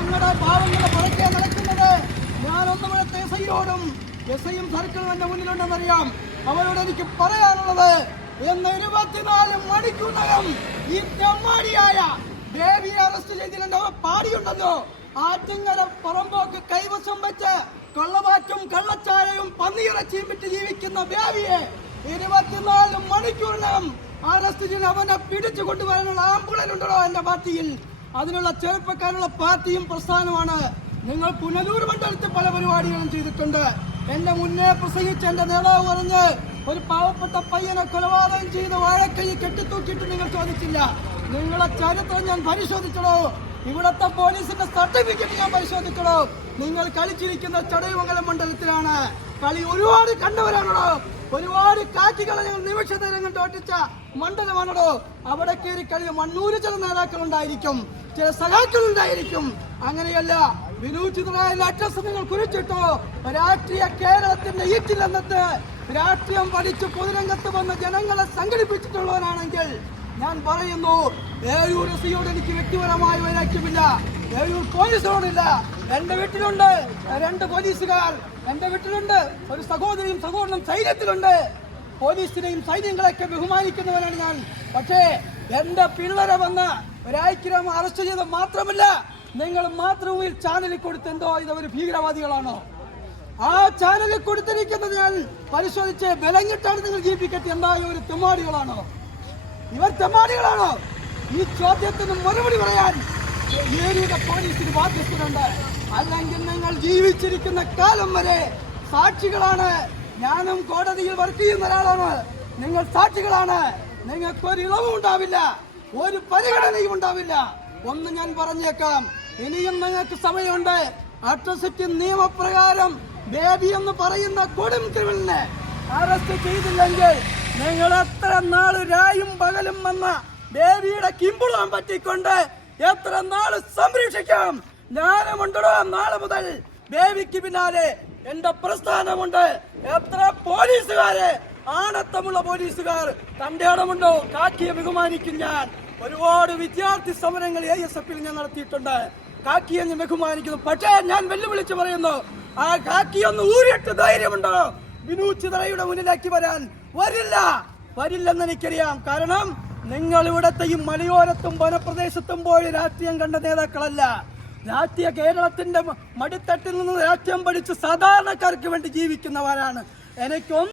ഞങ്ങളുടെ പാവങ്ങളെ പുറകെ നടക്കുന്നത്. ഞാനൊന്നും എസ്ഐയോടും എസ്ഐയും സർക്കിളും എന്റെ മുന്നിലുണ്ടെന്നറിയാം. അവരോട് എനിക്ക് പറയാനുള്ളത്, ഇന്ന് 24 മണിക്കൂറിനകം ഈ തെമ്മാടിയായ ബേബിയെ അറസ്റ്റ് ചെയ്തിട്ടുണ്ട്. അവർ പാടിയുണ്ടല്ലോ, ആറ്റിങ്ങര പുറമ്പോക്ക് കൈവശം വെച്ച് കൊള്ളമാറ്റും കള്ളച്ചാരയും പന്നിയിറച്ചിയും വിറ്റ് ജീവിക്കുന്ന ബേബിയെ 24 മണിക്കൂറിനകം അറസ്റ്റ് ചെയ്ത് അവനെ പിടിച്ചു കൊണ്ടുവരാനുള്ള ആമ്പുലനുണ്ടോ എന്റെ പാർട്ടിയിൽ? അതിനുള്ള ചെറുപ്പക്കാരുള്ള പാർട്ടിയും പ്രസ്ഥാനമാണ്. നിങ്ങൾ പുനലൂർ മണ്ഡലത്തിൽ പല പരിപാടികളും ചെയ്തിട്ടുണ്ട്. എന്റെ മുന്നേ പ്രസംഗിച്ച എന്റെ നേതാവ് പറഞ്ഞ് ഒരു പാവപ്പെട്ട പയ്യനെ കൊലപാതകം ചെയ്ത് വാഴക്കൈ കെട്ടിത്തൂക്കിയിട്ട് നിങ്ങൾ ചോദിച്ചില്ല. നിങ്ങളെ ചരിത്രം ഞാൻ പരിശോധിച്ചടോ. ഇവിടത്തെ പോലീസിന്റെ സർട്ടിഫിക്കറ്റ് ഞാൻ പരിശോധിച്ചടോ. നിങ്ങൾ കളിച്ചിരിക്കുന്ന ചടയമംഗലം മണ്ഡലത്തിലാണ്. കളി ഒരുപാട് കണ്ടവരാണോ? ഒരുപാട് കാക്കികളെ ഞങ്ങൾ നിമിഷ നേരം കണ്ട് ഓട്ടിച്ച മണ്ഡലമാണോ? അവിടെ കയറി കളി മണ്ണൂര് ചില നേതാക്കൾ ഉണ്ടായിരിക്കും, ചില സഖാക്കൾ ഉണ്ടായിരിക്കും. അങ്ങനെയല്ല, വിനൂചിതമായ അഡ്രസ് നിങ്ങൾ കുറിച്ചിട്ടോ. രാഷ്ട്രീയ കേരളത്തിന്റെ ഈറ്റിലെന്നത്ത് രാഷ്ട്രീയം പഠിച്ച് പൊതുരംഗത്ത് വന്ന ജനങ്ങളെ സംഘടിപ്പിച്ചിട്ടുള്ളവരാണെങ്കിൽ ഞാൻ പറയുന്നു, ഏഴൂർ എസ്ഐയോട് എനിക്ക് വ്യക്തിപരമായ വൈരാഗ്യമില്ല, ഏഴൂർ പോലീസിനോടില്ല. എന്റെ വീട്ടിലുണ്ട് 2 പോലീസുകാർ, എന്റെ വീട്ടിലുണ്ട് ഒരു സഹോദരിയും സഹോദരനും സൈന്യത്തിലുണ്ട്. പോലീസിനെയും സൈന്യങ്ങളെയൊക്കെ ബഹുമാനിക്കുന്നവരാണ് ഞാൻ. പക്ഷേ എന്റെ പിള്ളേരെ വന്ന് ഒരാഴ്ച അറസ്റ്റ് ചെയ്ത് മാത്രമല്ല, നിങ്ങൾ മാതൃഭൂമിയിൽ ചാനലിൽ കൊടുത്തെന്തോ ഇതവർ ഭീകരവാദികളാണോ? ആ ചാനലിൽ കൊടുത്തിരിക്കുന്നത് ഞാൻ പരിശോധിച്ച് ബലങ്ങിട്ടാണ് നിങ്ങൾ ജീവിക്കട്ടെ. എന്തായ ഒരു തെമ്മാടികളാണോ ഇവർ? തെമ്മാടികളാണോ? ഈ ചോദ്യത്തിന് മറുപടി പറയാൻ ഏരിയുടെ പോലീസിന് ബാധ്യതയുണ്ട്. അല്ലെങ്കിൽ നിങ്ങൾ ജീവിച്ചിരിക്കുന്ന കാലം വരെ സാക്ഷികളാണ്. ഞാനും കോടതിയിൽ വർക്ക് ചെയ്യുന്ന ഒരാളാണ്. നിങ്ങൾ സാക്ഷികളാണ്. നിങ്ങൾക്കൊരു ഇളവും ഉണ്ടാവില്ല, ഒരു പരിഗണനയും ഉണ്ടാവില്ല. ഒന്ന് ഞാൻ പറഞ്ഞേക്കാം, ഇനിയും നിങ്ങൾക്ക് സമയമുണ്ട്. അട്രോസിറ്റി നിയമപ്രകാരം ബേബി എന്ന് പറയുന്ന കൊടും ക്രിമിനലിനെ അറസ്റ്റ് ചെയ്തില്ലെങ്കിൽ നിങ്ങൾ എത്ര നാള് രായും പകലും വന്ന ബേബിയുടെ കിമ്പുളാൻ പറ്റിക്കൊണ്ട് എത്ര നാള് സംരക്ഷിക്കാം? ഞാനുമുണ്ടോ നാളെ മുതൽ ബേബിക്ക് പിന്നാലെ എന്റെ പ്രസ്ഥാനമുണ്ട്. എത്ര പോലീസുകാരെ, ആണത്തമുള്ള പോലീസുകാർ തന്റെ ഇടമുണ്ടോ? കാക്കിയെ ബഹുമാനിക്കും ഞാൻ. ഒരുപാട് വിദ്യാർത്ഥി സമരങ്ങൾ ASF ഞാൻ നടത്തിയിട്ടുണ്ട്. കാക്കിയെ ഞാൻ ബഹുമാനിക്കുന്നു. പക്ഷേ ഞാൻ വെല്ലുവിളിച്ച് പറയുന്നു, ആ കാക്കിയൊന്ന് ഊരിട്ട് ധൈര്യമുണ്ടോ വിനൂചിതയുടെ മുന്നിലേക്ക് വരാൻ? വരില്ലെന്ന് എനിക്കറിയാം. കാരണം നിങ്ങൾ ഇവിടത്തെ ഈ മലയോരത്തും വനപ്രദേശത്തും പോയി രാഷ്ട്രീയം കണ്ട നേതാക്കളല്ല. രാഷ്ട്രീയ കേരളത്തിന്റെ മടിത്തട്ടിൽ നിന്ന് രാഷ്ട്രീയം പഠിച്ച് സാധാരണക്കാർക്ക് വേണ്ടി ജീവിക്കുന്നവരാണ്. എനിക്കൊന്നും